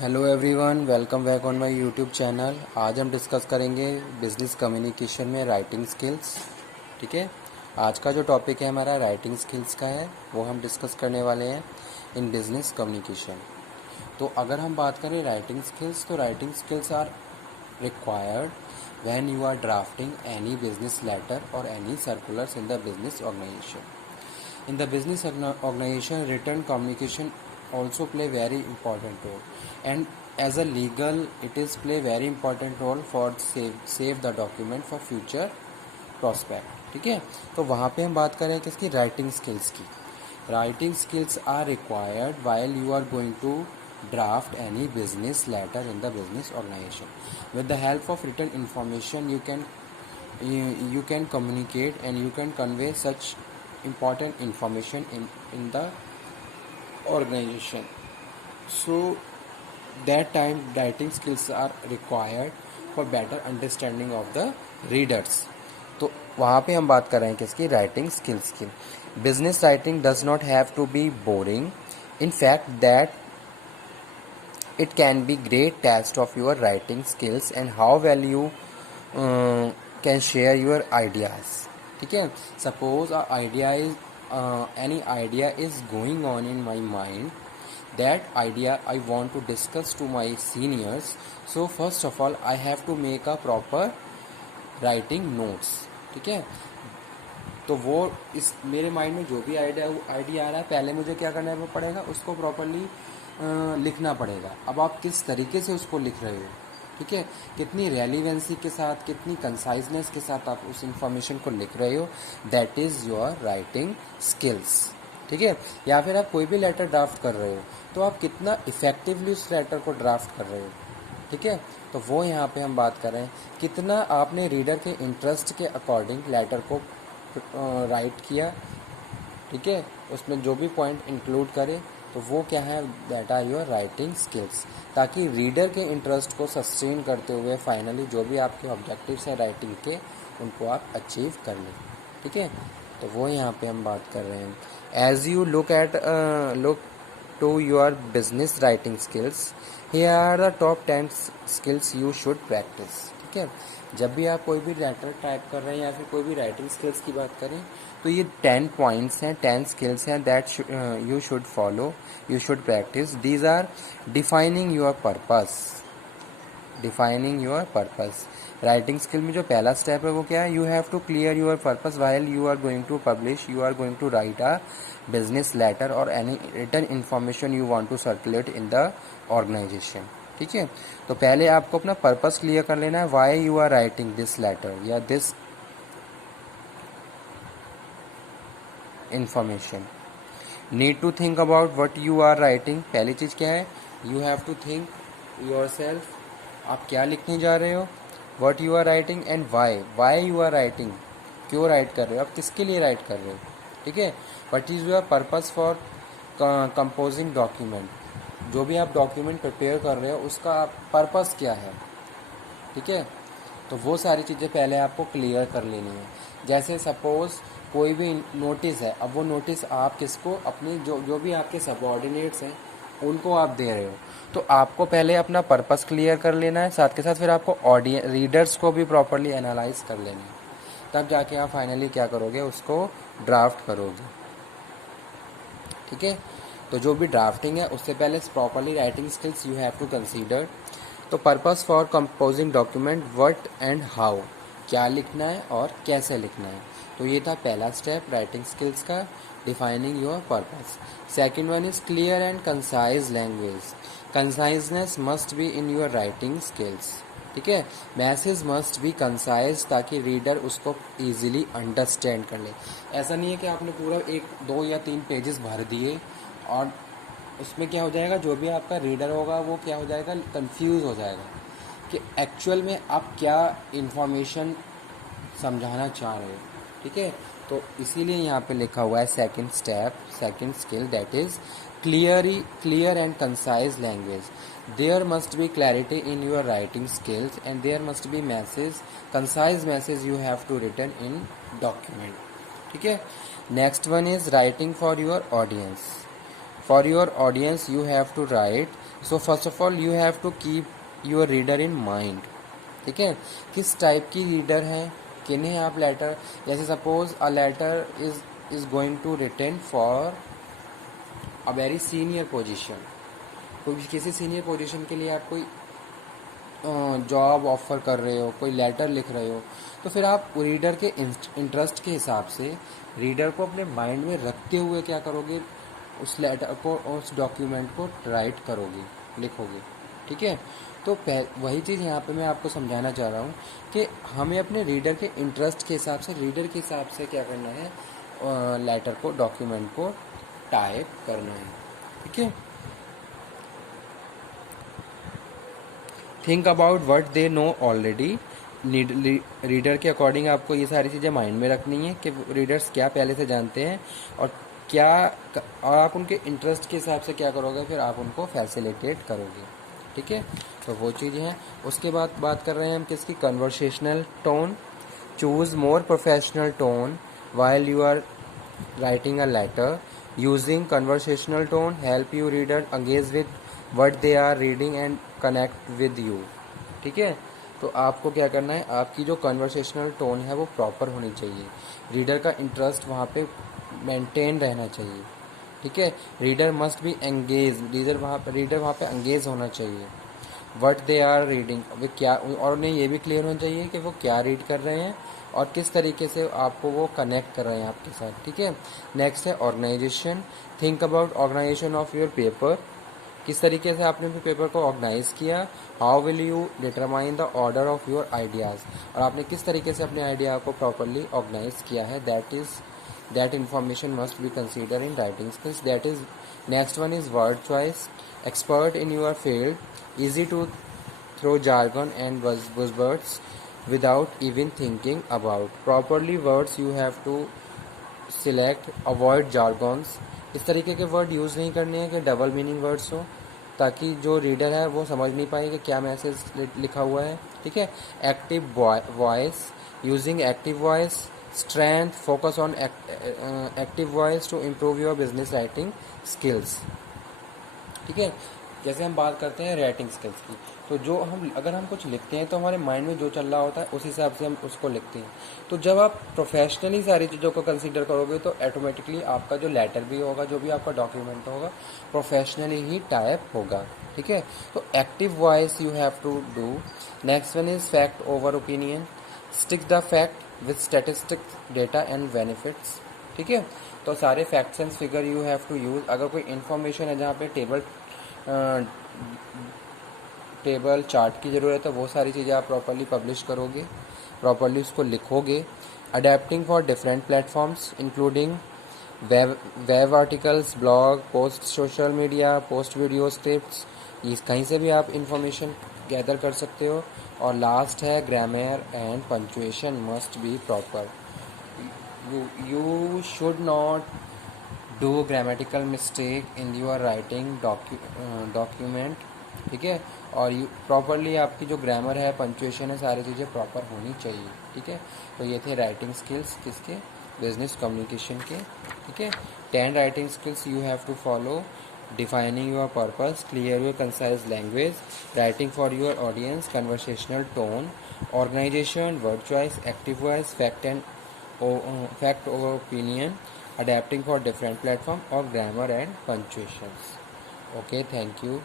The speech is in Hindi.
Hello everyone, welcome back on my YouTube channel. आज हम डिस्कस करेंगे बिजनेस कम्युनिकेशन में राइटिंग स्किल्स। ठीक है, आज का जो टॉपिक है हमारा राइटिंग स्किल्स का है, वो हम डिस्कस करने वाले हैं इन बिजनेस कम्युनिकेशन। तो अगर हम बात करें राइटिंग स्किल्स, तो writing skills are required when you are drafting any business letter और any circulars in the business organisation. In the business organization, written communication also play very important role, and as a legal, it is play very important role for save the document for future prospect. ठीक है, तो वहाँ पे हम बात करें किसकी, राइटिंग स्किल्स की। Writing skills are required while you are going to draft any business letter in the business organization. With the help of written information, you can communicate and you can convey such important information in the organization. So that time writing skills are required for better understanding of the readers. तो वहाँ पे हम बात कर रहे हैं किसकी, राइटिंग स्किल्स की। Business writing does not have to be boring, in fact that it can be great test of your writing skills and how well you can share your ideas. ठीक है, suppose any idea is going on in my mind. That idea I want to discuss to my seniors. So first of all I have to make a proper writing notes. ठीक है, तो वो इस मेरे माइंड में जो भी आइडिया आ रहा है, पहले मुझे क्या करना पड़ेगा, उसको प्रॉपरली लिखना पड़ेगा। अब आप किस तरीके से उसको लिख रहे हो, ठीक है, कितनी रेलिवेंसी के साथ, कितनी कंसाइजनेस के साथ आप उस इंफॉर्मेशन को लिख रहे हो, that is your writing skills. ठीक है, या फिर आप कोई भी लेटर ड्राफ्ट कर रहे हो, तो आप कितना इफेक्टिवली उस लेटर को ड्राफ्ट कर रहे हो। ठीक है, तो वो यहाँ पे हम बात कर रहे हैं कितना आपने रीडर के इंटरेस्ट के अकॉर्डिंग लेटर को राइट किया। ठीक है, उसमें जो भी पॉइंट इंक्लूड करे, तो वो क्या है, that are your writing skills, ताकि रीडर के इंटरेस्ट को सस्टेन करते हुए फाइनली जो भी आपके ऑब्जेक्टिव्स हैं राइटिंग के, उनको आप अचीव कर लें। ठीक है, तो वो यहाँ पे हम बात कर रहे हैं। As you look to your business writing skills, here are the top 10 skills you should practice. ठीक है, जब भी आप कोई भी लेटर टाइप कर रहे हैं या फिर कोई भी राइटिंग स्किल्स की बात करें, तो ये 10 पॉइंट्स हैं, 10 स्किल्स हैं that you should follow, you should practise. These are defining your purpose. Defining your purpose, writing skill में जो पहला स्टेप है वो क्या है, you have to clear your purpose while you are going to publish, you are going to write a business letter और any written information you want to circulate in the organisation. ठीक है, तो पहले आपको अपना पर्पस क्लियर कर लेना है, why you are writing this letter या this information. Need to think about what you are writing, पहली चीज़ क्या है, you have to think yourself, आप क्या लिखने जा रहे हो, what you are writing and why you are writing, क्यों राइट कर रहे हो, आप किसके लिए राइट कर रहे हो। ठीक है, what is your purpose for composing document, जो भी आप डॉक्यूमेंट प्रिपेयर कर रहे हो उसका पर्पस क्या है। ठीक है, तो वो सारी चीज़ें पहले आपको क्लियर कर लेनी है। जैसे सपोज़ कोई भी नोटिस है, अब वो नोटिस आप किसको, अपनी जो भी आपके सबऑर्डिनेट्स हैं उनको आप दे रहे हो, तो आपको पहले अपना पर्पस क्लियर कर लेना है, साथ के साथ फिर आपको ऑडियंस रीडर्स को भी प्रॉपरली एनालाइज कर लेना है, तब जाके आप फाइनली क्या करोगे, उसको ड्राफ्ट करोगे। ठीक है, तो जो भी ड्राफ्टिंग है उससे पहले properly writing skills you have to consider. तो purpose for composing document, what and how, क्या लिखना है और कैसे लिखना है, तो ये था पहला स्टेप राइटिंग स्किल्स का, defining your purpose. Second one is clear and concise language, conciseness must be in your writing skills. ठीक है, मैसेज मस्ट बी कंसाइज, ताकि रीडर उसको ईजिली अंडरस्टैंड कर ले। ऐसा नहीं है कि आपने पूरा 1, 2 या 3 पेजेस भर दिए और उसमें क्या हो जाएगा, जो भी आपका रीडर होगा वो क्या हो जाएगा, कंफ्यूज हो जाएगा कि एक्चुअल में आप क्या इंफॉर्मेशन समझाना चाह रहे हो। ठीक है, तो इसीलिए यहाँ पे लिखा हुआ है second step, second skill, that is clear and concise language. There must be clarity in your writing skills and there must be message, concise message you have to written in document. ठीक है, next one is writing for your audience. For your audience you have to write. So first of all you have to keep your reader in mind. ठीक है, किस टाइप की रीडर हैं, किन्हें आप लेटर, जैसे suppose a letter is going to written for a very senior position, कोई किसी सीनियर पोजीशन के लिए आप कोई जॉब ऑफर कर रहे हो, कोई लेटर लिख रहे हो, तो फिर आप रीडर के इंटरेस्ट के हिसाब से रीडर को अपने माइंड में रखते हुए क्या करोगे, उस लेटर को, उस डॉक्यूमेंट को राइट करोगे, लिखोगे। ठीक है, तो वही चीज़ यहाँ पे मैं आपको समझाना चाह रहा हूँ कि हमें अपने रीडर के इंटरेस्ट के हिसाब से, रीडर के हिसाब से क्या करना है, लेटर को, डॉक्यूमेंट को टाइप करना है। ठीक है, think about what they know already. Reader के अकॉर्डिंग आपको ये सारी चीज़ें माइंड में रखनी है कि रीडर्स क्या पहले से जानते हैं और क्या, और आप उनके इंटरेस्ट के हिसाब से क्या करोगे, फिर आप उनको फैसिलिटेट करोगे। ठीक है, तो वो चीज़ें हैं। उसके बाद बात कर रहे हैं हम किसकी, conversational tone. Choose more professional tone while you are writing a letter. Using conversational tone help you reader engage with what they are reading and connect with you. ठीक है, तो आपको क्या करना है, आपकी जो कन्वर्सेशनल टोन है वो प्रॉपर होनी चाहिए, रीडर का इंटरेस्ट वहाँ पे मेंटेन रहना चाहिए। ठीक है, reader must be engage, reader वहाँ पे एंगेज होना चाहिए। वट दे आर रीडिंग, वे क्या, और उन्हें ये भी क्लियर होना चाहिए कि वो क्या रीड कर रहे हैं और किस तरीके से आपको वो कनेक्ट कर रहे हैं आपके साथ। ठीक है, नेक्स्ट है organization. Think about organization of your paper, किस तरीके से आपने अपने पेपर को ऑर्गेनाइज किया। How will you determine the order of your ideas, और आपने किस तरीके से अपने आइडिया को प्रॉपरली ऑर्गेनाइज किया है, that information must be consider in writing skills. That is next one is word choice, expert in your field, easy to throw jargon and buzzwords without even thinking about properly words you have to select, avoid jargons। इस तरीके के वर्ड यूज़ नहीं करने हैं कि डबल मीनिंग वर्ड्स हो, ताकि जो रीडर है वो समझ नहीं पाए कि क्या मैसेज लिखा हुआ है। ठीक है, active voice, using active voice, strength, focus on active voice to improve your business writing skills. ठीक है, जैसे हम बात करते हैं राइटिंग स्किल्स की, तो जो हम, अगर हम कुछ लिखते हैं तो हमारे माइंड में जो चल रहा होता है उस हिसाब से हम उसको लिखते हैं। तो जब आप प्रोफेशनली सारी चीज़ों को कंसीडर करोगे तो ऑटोमेटिकली आपका जो लेटर भी होगा, जो भी आपका डॉक्यूमेंट होगा, प्रोफेशनली ही टाइप होगा। ठीक है, तो active voice you have to do. Next one is fact over opinion, stick the fact with statistics, data and benefits. ठीक है, तो सारे facts and figure you have to use. अगर कोई इन्फॉर्मेशन है जहाँ पे टेबल चार्ट की ज़रूरत है, वो सारी चीज़ें आप प्रॉपरली पब्लिश करोगे, प्रॉपरली उसको लिखोगे। Adapting for different platforms including web articles, blog post, social media post, video scripts, इस कहीं से भी आप इंफॉर्मेशन गैदर कर सकते हो। और लास्ट है grammar and punctuation must be proper. You should not do grammatical mistake in your writing document. ठीक है, और यू प्रॉपरली, आपकी जो ग्रामर है, पंक्चुएशन है, सारी चीज़ें प्रॉपर होनी चाहिए। ठीक है, तो ये थे राइटिंग स्किल्स किसके, बिजनेस कम्युनिकेशन के। ठीक है, 10 writing skills you have to follow. Defining your purpose, clear your concise language, writing for your audience, conversational tone, organization, word choice, active voice, fact over opinion, adapting for different platform, or grammar and punctuations. Okay, thank you.